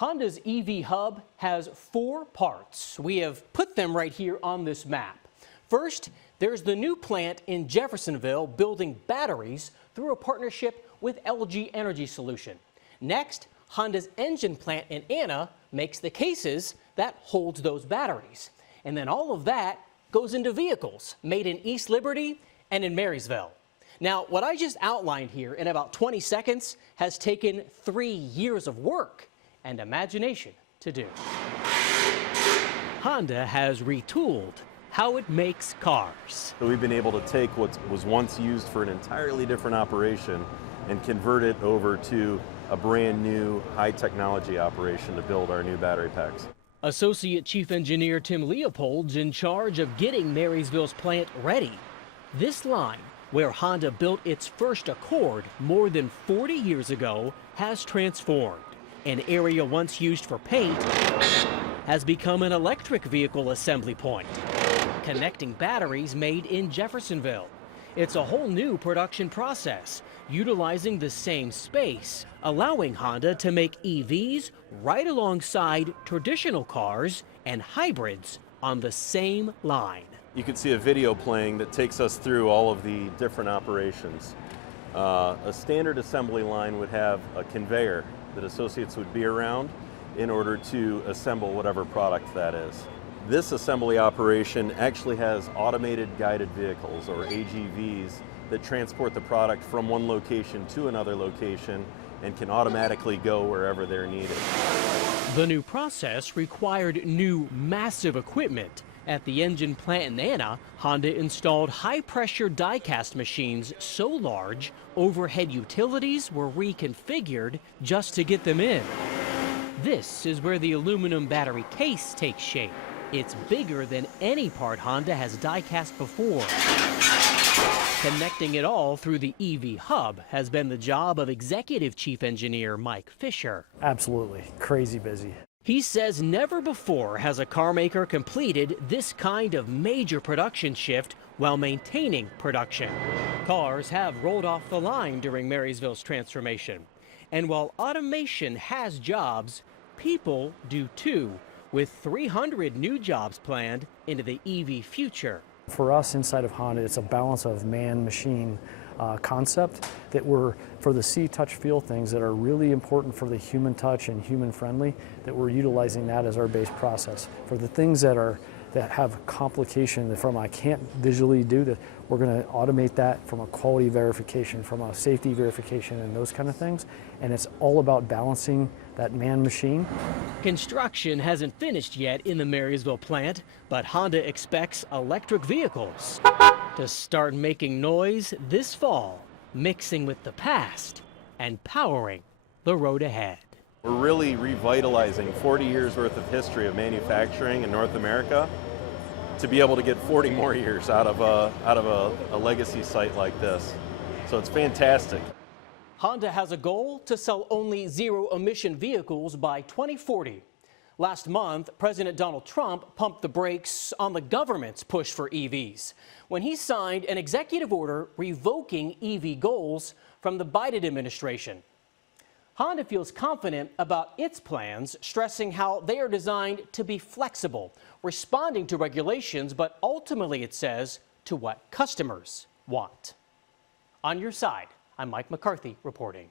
Honda's EV hub has 4 parts. We have put them right here on this map. First, there's the new plant in Jeffersonville building batteries through a partnership with LG Energy Solution. Next, Honda's engine plant in Anna makes the cases that holds those batteries. And then all of that goes into vehicles made in East Liberty and in Marysville. Now, what I just outlined here in about 20 seconds has taken 3 years of work and imagination to do. Honda has retooled how it makes cars. So we've been able to take what was once used for an entirely different operation and convert it over to a brand new high technology operation to build our new battery packs. Associate Chief Engineer Tim Leopold's in charge of getting Marysville's plant ready. This line, where Honda built its first Accord more than 40 years ago, has transformed. An area once used for paint has become an electric vehicle assembly point, connecting batteries made in Jeffersonville. It's a whole new production process, utilizing the same space, allowing Honda to make EVs right alongside traditional cars and hybrids on the same line. You can see a video playing that takes us through all of the different operations. A standard assembly line would have a conveyor that associates would be around in order to assemble whatever product that is. This assembly operation actually has automated guided vehicles, or AGVs, that transport the product from one location to another location and can automatically go wherever they're needed. The new process required new massive equipment. At the engine plant in Anna, Honda installed high-pressure die-cast machines so large, overhead utilities were reconfigured just to get them in. This is where the aluminum battery case takes shape. It's bigger than any part Honda has die-cast before. Connecting it all through the EV hub has been the job of Executive Chief Engineer Mike Fisher. Absolutely, crazy busy. He says never before has a car maker completed this kind of major production shift while maintaining production. Cars have rolled off the line during Marysville's transformation. And while automation has jobs, people do too, with 300 new jobs planned into the EV future. For us inside of Honda, it's a balance of man-machine concept that we're, for the see, touch, feel things that are really important for the human touch and human friendly, that we're utilizing that as our base process. For the things that have complication from I can't visually do that, we're going to automate that from a quality verification, from a safety verification and those kind of things. And it's all about balancing that man-machine. Construction hasn't finished yet in the Marysville plant, but Honda expects electric vehicles to start making noise this fall, mixing with the past and powering the road ahead. We're really revitalizing 40 years worth of history of manufacturing in North America to be able to get 40 more years out of a legacy site like this. So it's fantastic. Honda has a goal to sell only zero-emission vehicles by 2040. Last month, President Donald Trump pumped the brakes on the government's push for EVs when he signed an executive order revoking EV goals from the Biden administration. Honda feels confident about its plans, stressing how they are designed to be flexible, responding to regulations, but ultimately, it says, to what customers want. On your side, I'm Mike McCarthy reporting.